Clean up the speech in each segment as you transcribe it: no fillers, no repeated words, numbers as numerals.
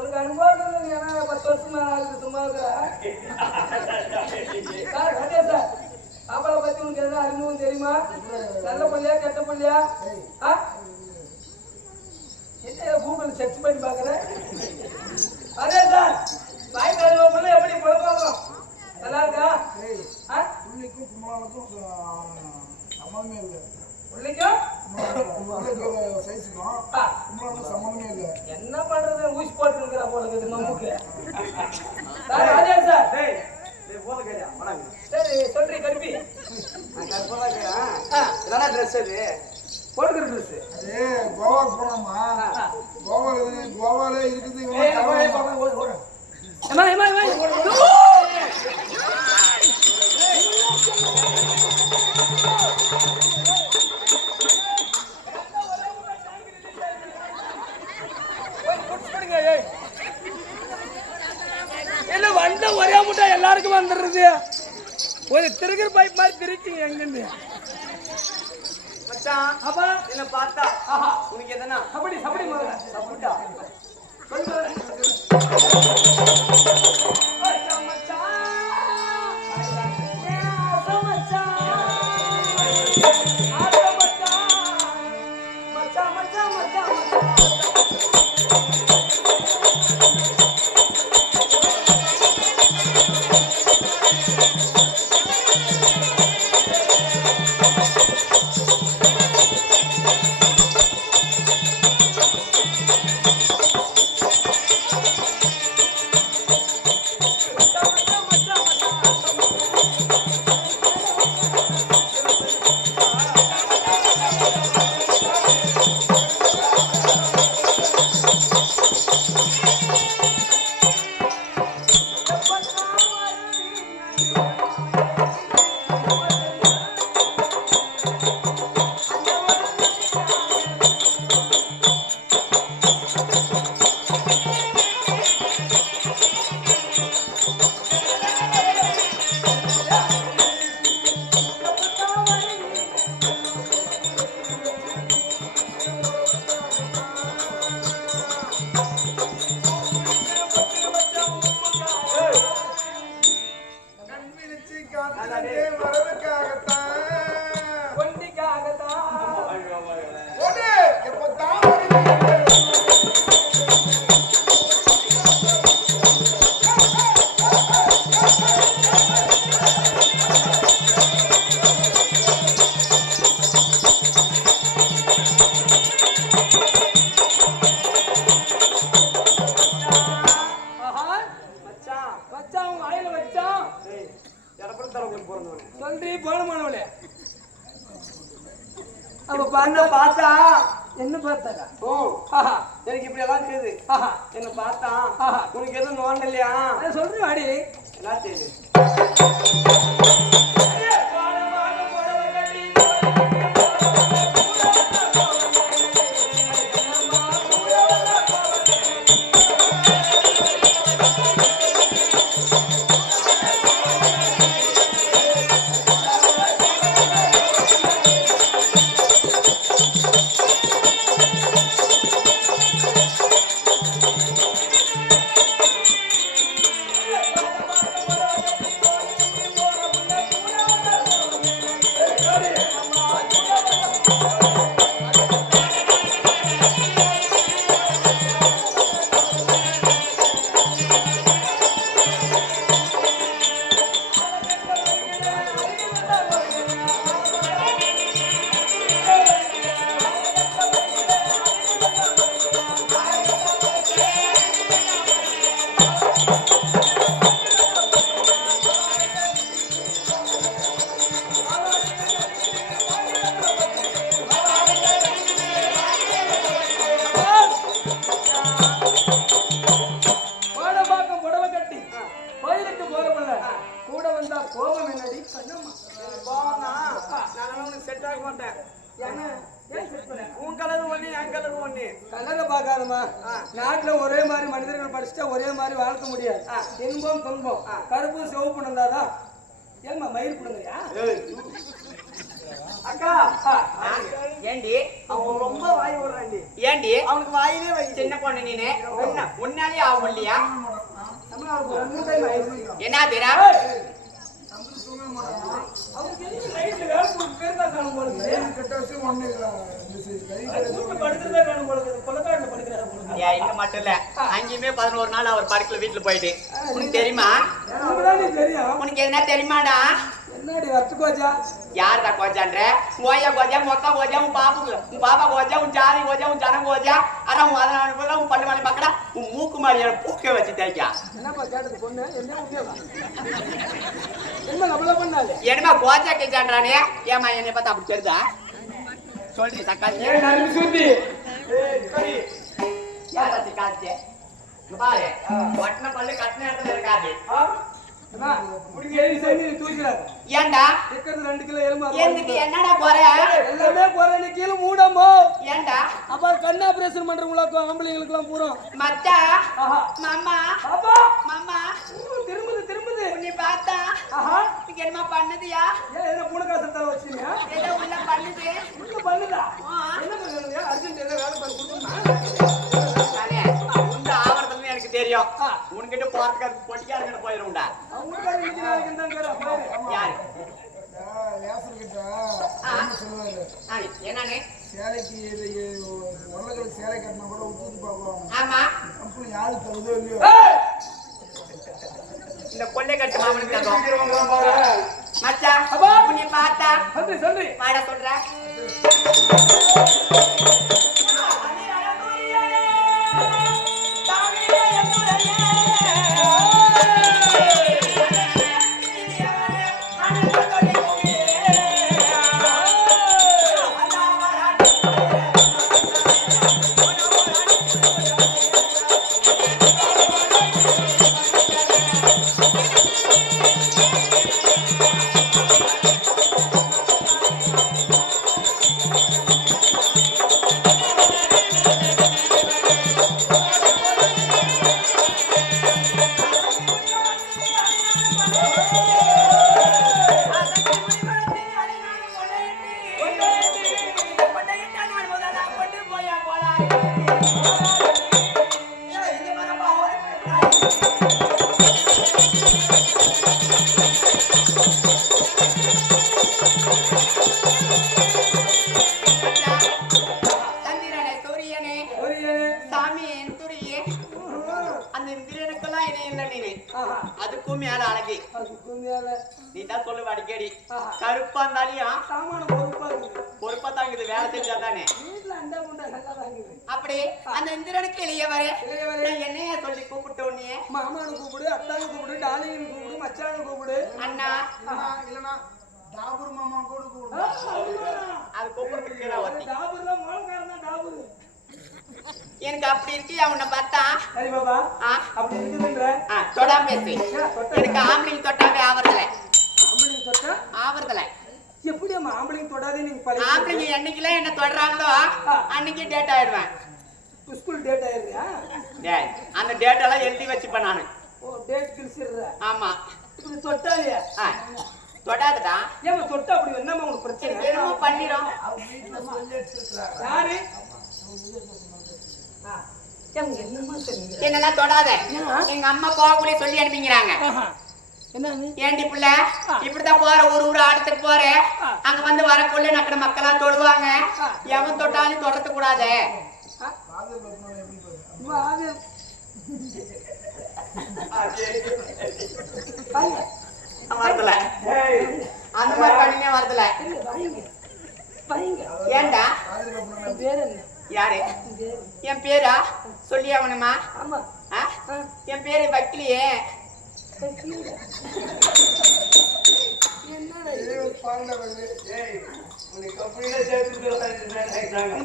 ஒரு அனுபவம் 10 வருஷம் சும்மா சாப்பாடை பத்தி உனக்கு எதாவது அறிமுகம் தெரியுமா? நல்ல பள்ளியா கெட்ட பள்ளியா? என்ன கூகுள் சர்ச் பண்ணி பாக்குறேன். அதே சார் வாய்க்கால் எப்படி பழக்கம் நல்லா இருக்கா? உள்ளிக்கும் கும்பலாளுக்கும் சம்மந்தமே இல்லை. உள்ளிக்கும் சம்மந்தமே இல்லை. என்ன பண்றது? ஊசி போட்டு இருக்கிற போல இருக்குது நமக்கு. ராஜா சார் சரி சொல்றீ கருப்பி ட்ரெஸ் அது போட்டுக்கிற ட்ரெஸ் அது கோவாக்கு போனோமா? கோவால இருக்குது. வந்த ஒரே முட்டா எல்லாருக்கும் வந்துடுறது. ஒரு திருகிற பைப் மாதிரி திருச்சிங்க எங்கிருந்து மச்சான். அப்பா என்ன பார்த்தா உனக்கு எதனா அப்படி அப்படி சப்புட்டா சொல்றீ போனமானவளே. அவ பார்த்தா என்ன பார்த்தாக்கா? ஓ எனக்கு இப்படி எல்லாம் இருக்குது. என்ன பார்த்தா உனக்கு எதுவும் நோண்டலையா? சொல்றேன் வாடி. என்ன தெரியுது? வந்தா கோபம் என்னடி கண்ணம்மா கோபம்னா நான் உனக்கு செட் ஆக மாட்டேன் ஏன்னா உன் கலர் ஒண்ணு என் கலர் ஒண்ணு கலரை பார்க்காதமா நாட்டுல ஒரே மாதிரி மனிதர்கள் படிச்சுட்டா ஒரே மாதிரி வாழ்க்க முடியாது இன்பம் துன்பம் கருப்பு சிவப்பு இருந்தாதான் ஏமா மயில் புடுங்கயா அக்கா ஏண்டி அவன் ரொம்ப வாய் விடுறாண்டி ஏண்டி அவனுக்கு வாயிலே வை சின்ன பொண்ணு நீனு உன்னாலே ஆகும் இல்லையா என்ன தெரியா இங்க மட்டும் இல்ல அங்கேயுமே 11 நாள் அவர் படுக்கல வீட்டுல போயிட்டு உனக்கு தெரியுமா உனக்கு என்ன தெரியுமாடா என்னடி வர்த்து கோஜா யாருடா கோஜான்ற ஓயா கோஜா மொக்கா கோஜா உன் பாப்பா கோஜா உன் ஜாதி கோஜா உன் ஜனம் கோஜா ஆனா உன் அதனால உன் பல்லு மாறி பக்கடா உன் மூக்கு மாதிரியான பூக்க வச்சு தேய்க்கா என்னப்பா கேட்டது பொண்ணு என்ன உண்மையா என்ன நம்மள பண்ணாது என்னமா கோஜா கேஜான்றானே ஏமா என்னை பார்த்தா அப்படி தெரியுதா சொல்றீ தக்காளி சுத்தி யாராச்சு காத்து பாரு ஒட்டின பல்லு கட்டின இடத்துல இருக்காது ஏன்டா 2 கிலோ எலும்பு எதுக்கு என்னடா குறை எல்லாமே குறைன்னு கீழே மூடமோ ஏன்டா அப்ப கண் ஆபரேஷன் பண்றவங்களுக்கு ஆம்பளைங்களுக்கு எல்லாம் பூரா மச்சா மாமா பாப்பா மாமா திரும்புது உன்னை பார்த்தா நீங்க என்ன பண்ணுதியா என்ன பூனகாசத்தால வச்சீங்க ஏதோ உள்ள பண்ணுது உள்ள பண்ணுதா என்ன பண்ணுங்க அர்ஜென்ட் என்ன வேலை பண்ண கொடுக்கணும் உங்க ஆவறதுன்னு எனக்கு தெரியும் உன்கிட்ட போறதுக்கு பொட்டிக்காரங்க போயிரும்டா அவங்க இன்னைக்கு நாளைக்கு தான் யாரு என்னன்னு சேலைக்கு உருளைக்கிழங்கு சேலை கட்டினா கூட ஊத்து பார்க்கலாம். ஆமா அப்படி யாரு தருதோ இல்லையோ இந்த கொள்ளை கட்டு மாமனுக்கு தந்தோம் மச்சா உன்னை பார்த்தா சொல்லு வாட சொல்ற அதுக்கும் மேல அழகு நீ தான் சொல்லு அடிக்கடி கருப்பா இருந்தாலியா பொறுப்பா தாங்குது வேலை செஞ்சா தானே அப்படி அந்த இந்திரனுக்கு இளையவரே என்னைய சொல்லி கூப்பிட்டு உன்னையே மாமானு கூப்பிடு அத்தானு கூப்பிடு டாலின்னு கூப்பிடு மச்சானு கூப்பிடு அண்ணா இல்லனா டாபூர் மாமா கூட கூப்பிடு அது கூப்பிடுறதுக்கு டாபூர்லாம் மோளக்காரன் தான் டாபூர் எனக்கு அப்படி இருக்கு அவனை பார்த்தா சரி பாபா அப்படி இருக்குதுன்ற தொடாம பேசு எனக்கு ஆம்பளைங்க தொட்டாவே ஆவறதில்ல ஆம்பளைங்க தொட்டா ஆவறதில்ல எப்படி அம்மா ஆம்பளைங்க தொடாதே நீங்க பழைய ஆம்பளைங்க என்னைக்குலாம் என்ன தொடுறாங்களோ அன்னைக்கு டேட் ஆயிடுவேன் ஸ்கூல் டேட் ஆயிடுறியா டேய் அந்த டேட் எல்லாம் எழுதி வச்சுப்பேன் நானு ஓ டேட் கிழிச்சிடுற ஆமா இப்படி தொட்டாலியா தொடாதடா ஏமா தொட்டா அப்படி என்னமா உங்களுக்கு பிரச்சனை என்னமோ பண்ணிரும் யாரு என்னெல்லாம் தொடாத எங்க அம்மா போகக்கூடிய சொல்லி அனுப்பிங்கிறாங்க ஏண்டி புள்ள இப்படிதான் போற ஊர் ஆடத்துக்கு போற அங்க வந்து வரக்குள்ள நக்கிற மக்களா தொடுவாங்க எவன் தொட்டாலும் தொடர்த்து கூடாது வரதுல அந்த மாதிரி பண்ணினே வரதுல ஏண்டா யாரு என் பேரா சொல்லி அவனுமா என் பேரு வைக்கலையே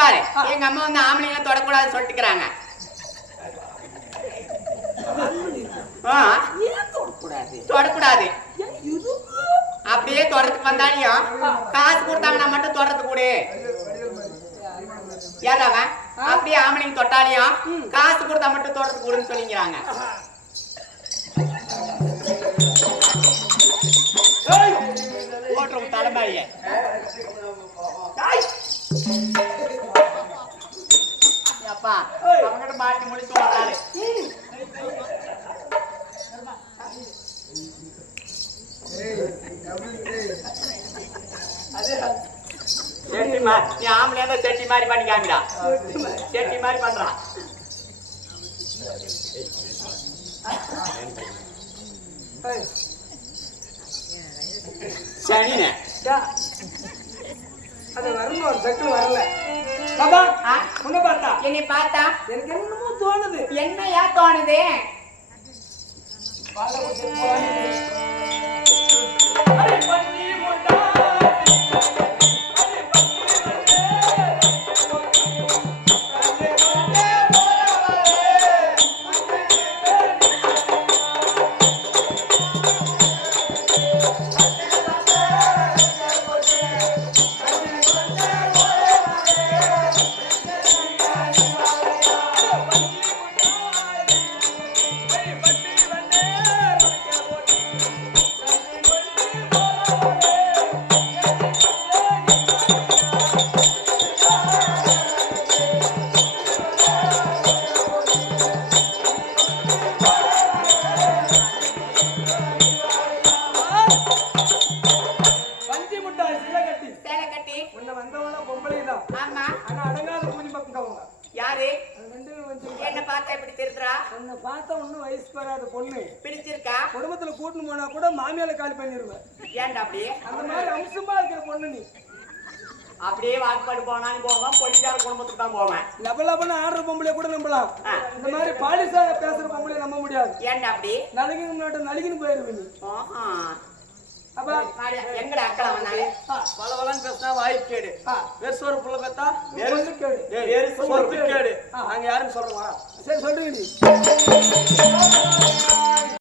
பாரு எங்க அம்மா வந்து ஆம்பளைங்க தொடக்கூடாதுன்னு சொல்லிட்டுக்கிறாங்க தொடக்கூடாது அப்படியே தொடறதுக்கு வந்தாலியும் காசு கொடுத்தாங்கன்னா மட்டும் தொடறது கூட ஏதாவன் அப்படியே ஆம்பளைங்க தொட்டாலியும் காசு கொடுத்தா மட்டும் தொடறது கூடுன்னு சொல்லிக்கிறாங்க. ஓட்டுறோம் தலைமைய அப்பா அவங்கிட்ட மாட்டி முடிச்சு வந்தாரு. செட்டிமா நீ ஆம்பளை இருந்தா செட்டி மாதிரி பண்ணி காமிடா. செட்டி மாதிரி பண்றான். சனினே அது வரணும் ஒரு சக்கரம் வரல. பாபா உன்னை பார்த்தா என்னை பார்த்தா எனக்கு என்னமோ தோணுது. என்னையா தோணுது? பிடிச்சிருக்கா? குடும்பத்துல கூட்டின்னு போனா கூட மாமியால காலி பண்ணிடுவேன். ஏன்டா அப்படியே? அந்த மாதிரி அம்சமா இருக்கிற பொண்ணு நீ. அப்படியே வாக்குப்பாடு போனாலும் போவேன், பொலிக்கார குடும்பத்துக்கு தான் போவேன். லபலபன்னு ஆடுற பொம்பளை கூட நம்பலாம். இந்த மாதிரி பாலிசா பேசுற பொம்பளை நம்ப முடியாது. ஏன்டா அப்படி? நலிகின்னு முன்னாடி நலிகின்னு போயிருவேன் நீ. அப்ப எங்கட அக்கா வந்தாலே பலவலன்னு பேசினா வாய்க்கேடு. வேறு புள்ள பார்த்தா வேறு கேடு. நாங்க யாருன்னு சொல்றோம். சரி சொல்றீங்க நீ.